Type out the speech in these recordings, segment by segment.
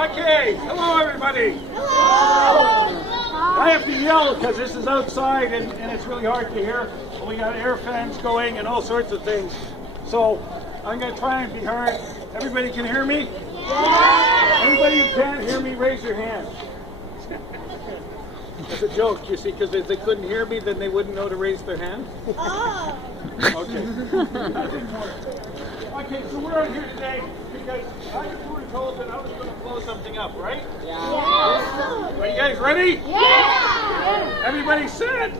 Okay, hello everybody. Hello. I have to yell because this is outside and it's really hard to hear. We got air fans going and all sorts of things. So I'm going to try and be hard. Everybody can hear me? Yeah. Anybody who can't hear me, raise your hand. It's a joke, you see, because if they couldn't hear me, then they wouldn't know to raise their hand. Oh. Okay. Nothing more. Okay, so we're out here today because I were told that I was going to blow something up, right? Yeah. Are you guys ready? Yeah. Everybody set.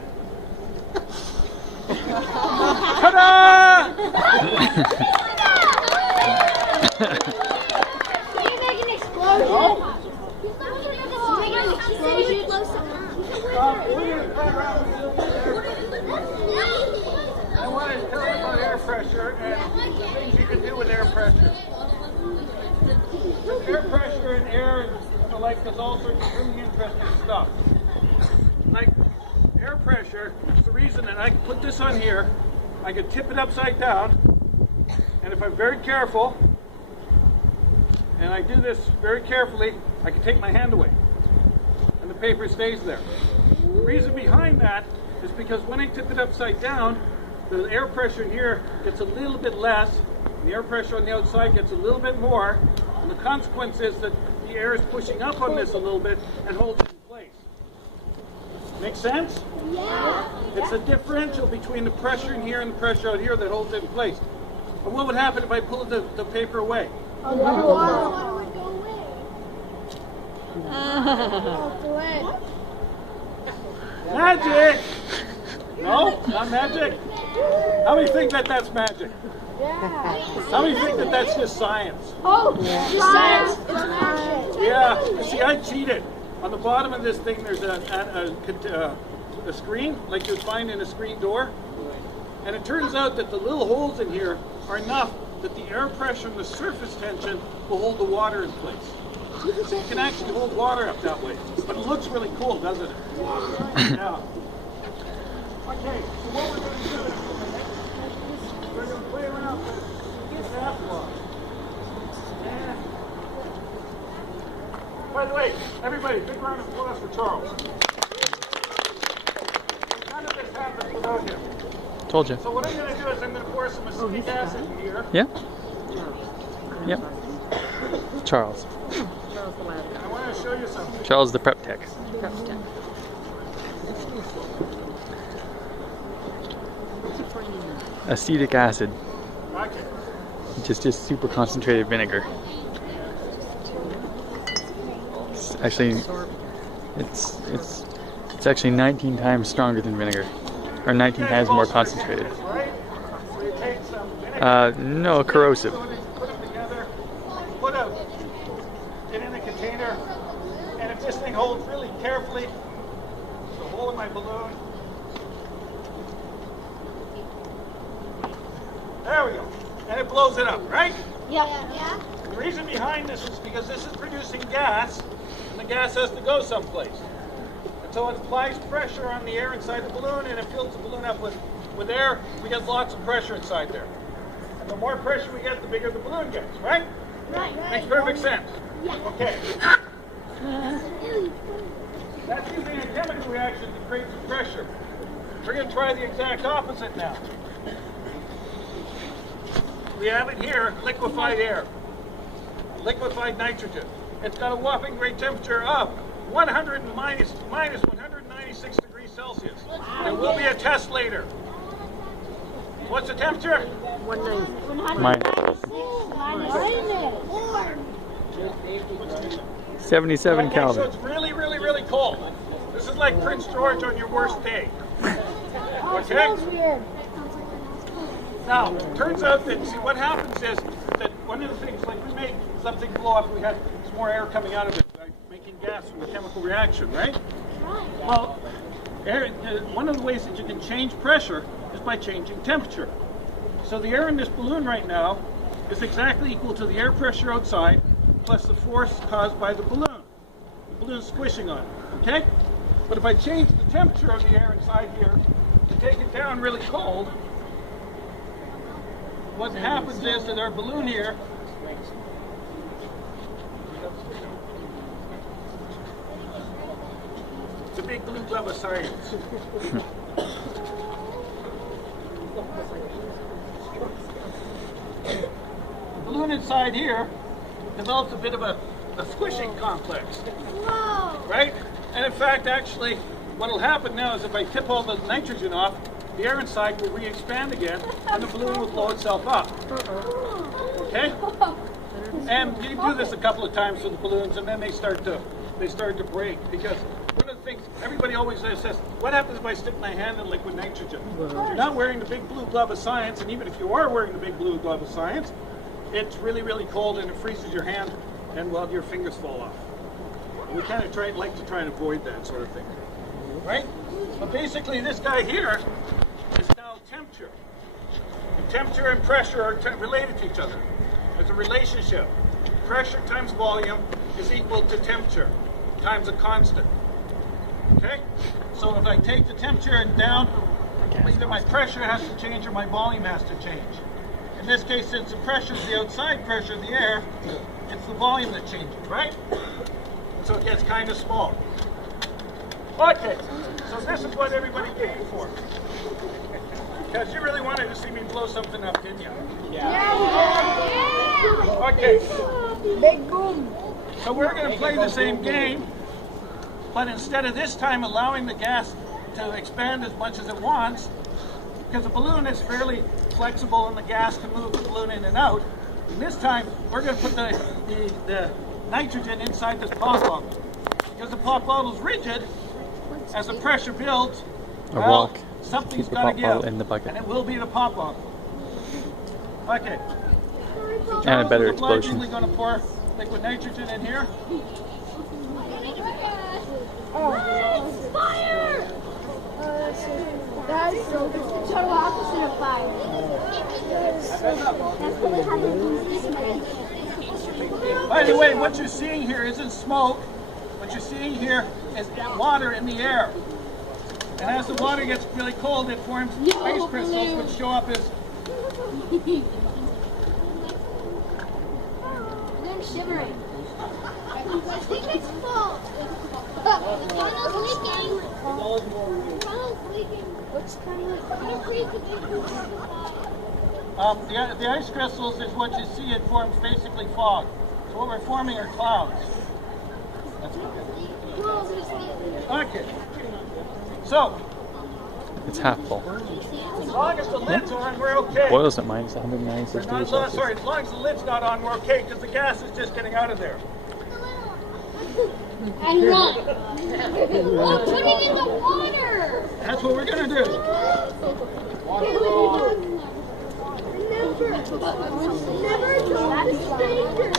Ta-da! Can you make an explosion? Oh? Make an explosion? We're going to try around with a little bit there. I want to tell you about air pressure and the things you can do with air pressure. With air pressure and air and the like, there's all sorts of really interesting stuff. Like air pressure is the reason that I can put this on here, I can tip it upside down, and if I'm very careful, and I do this very carefully, I can take my hand away, and the paper stays there. The reason behind that is because when I tip it upside down, the air pressure in here gets a little bit less, and the air pressure on the outside gets a little bit more, and the consequence is that the air is pushing up on this a little bit and holds it in place. Make sense? Yeah. It's a differential between the pressure in here and the pressure out here that holds it in place. And what would happen if I pulled the paper away? Oh, the water would go away. Magic! No, not magic. How many think that that's magic? Yeah. How many think that that's just science? Oh, science. It's magic. Yeah, see, I cheated. On the bottom of this thing, there's a screen, like you'd find in a screen door. And it turns out that the little holes in here are enough that the air pressure and the surface tension will hold the water in place. So you can actually hold water up that way. But it looks really cool, doesn't it? Yeah. Okay, so what we're going to do is we're going to play around with this half block. And by the way, everybody, big round of applause for Charles. None of this happens without him. Told you. So what I'm going to do is I'm going to pour some acetic acid in here. Yeah? Yep. Charles. I want to show you something. Charles the prep tech. Acetic acid. Okay. Just super concentrated vinegar. It's actually it's actually 19 times stronger than vinegar, or 19 times more concentrated. Right? So you take some vinegar. No, corrosive. Put them together. Put it in a container, and if this thing holds really carefully, the hole in my balloon. There we go. And it blows it up, right? Yeah. The reason behind this is because this is producing gas, and the gas has to go someplace. And so it applies pressure on the air inside the balloon, and it fills the balloon up with air. We get lots of pressure inside there. And the more pressure we get, the bigger the balloon gets, right? Right. Makes perfect sense. Yeah. Okay. That's using a chemical reaction to create some pressure. We're going to try the exact opposite now. We have it here, liquefied air, liquefied nitrogen. It's got a whopping great temperature of minus 196 degrees Celsius. There will be a test later. What's the temperature? 77 Okay, Kelvin. so it's really, really, really cold. This is like Prince George on your worst day. Okay? Weird. Now, it turns out that, see, what happens is that one of the things, like we make something blow up, we had some more air coming out of it, like making gas from a chemical reaction, right? Well, one of the ways that you can change pressure is by changing temperature. So the air in this balloon right now is exactly equal to the air pressure outside plus the force caused by the balloon. The balloon's squishing on it, okay? But if I change the temperature of the air inside here to take it down really cold, what happens is that our balloon here the big blue glove of science. The balloon inside here develops a bit of a squishing complex, Whoa. right? And in fact, actually, what will happen now is if I tip all the nitrogen off, the air inside will re-expand again, and the balloon will blow itself up. Okay? And you do this a couple of times with the balloons, and then they start to break. Because one of the things everybody always says, what happens if I stick my hand in liquid nitrogen? You're not wearing the big blue glove of science, and even if you are wearing the big blue glove of science, it's really, really cold and it freezes your hand, and well, your fingers fall off. And we kind of like to try and avoid that sort of thing, right? But basically, this guy here is now temperature. And temperature and pressure are related to each other. There's a relationship. Pressure times volume is equal to temperature times a constant. Okay? So if I take the temperature down, either my pressure has to change or my volume has to change. In this case, since the pressure is the outside pressure of the air, it's the volume that changes, right? So it gets kind of small. Okay, so this is what everybody came for. Because you really wanted to see me blow something up, didn't you? Yeah. Okay, Big boom. so we're going to play the same game, but instead of this time allowing the gas to expand as much as it wants, because the balloon is fairly flexible and the gas can move the balloon in and out, and this time we're going to put the nitrogen inside this pop bottle. Because the pop bottle is rigid, as the pressure builds, rock. something's Keep the got to pop bottle give, in the bucket. and it will be the pop bottle. Okay. And a better We're explosion. going to pour liquid nitrogen in here. Fire! That is so good. The total opposite of fire. By the way, what you're seeing here isn't smoke. What you're seeing here is water in the air. And as the water gets really cold, it forms ice crystals, which show up as... I'm shivering. I think it's full. The tunnel's leaking. The tunnel's leaking. What's kind of like... The ice crystals is what you see. It forms basically fog. So what we're forming are clouds. That's okay. So, It's half full. as long as the lid's on, we're okay. Boils at minus 196 We're degrees not, Celsius. sorry, as long as the lid's not on, we're okay, because the gas is just getting out of there. And run. Oh, put it in the water. That's what we're going to do. Never drop the finger.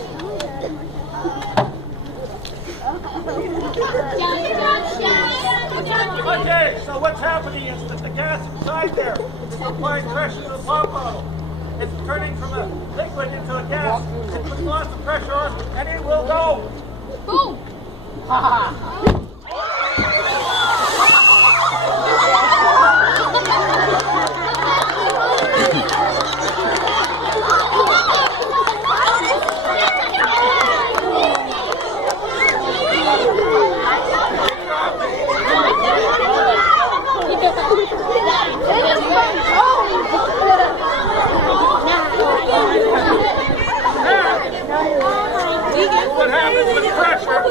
Okay, so what's happening is that the gas inside there is applying pressure to the pop bottle. It's turning from a liquid into a gas. It puts lots of pressure on, and it will go. Boom. What happens with pressure